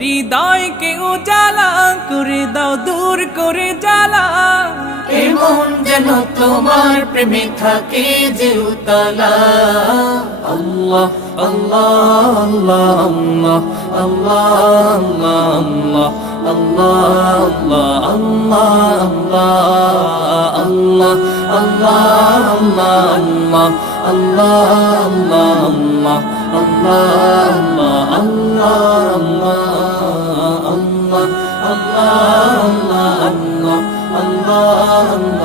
হৃদয়কে উজালা করে দাও, দূর করে জ্বালা। এমন যেন তোমার প্রেমে থাকে যে উতলা। আল্লাহ আল্লাহ আল্লাহ আল্লাহ আল্লাহ আল্লাহ আল্লাহ আল্লাহ আল্লাহ আল্লাহ আল্লাহ আল্লাহ আল্লাহ আল্লাহ আল্লাহ আল্লাহ আল্লাহ আল্লাহ আল্লাহ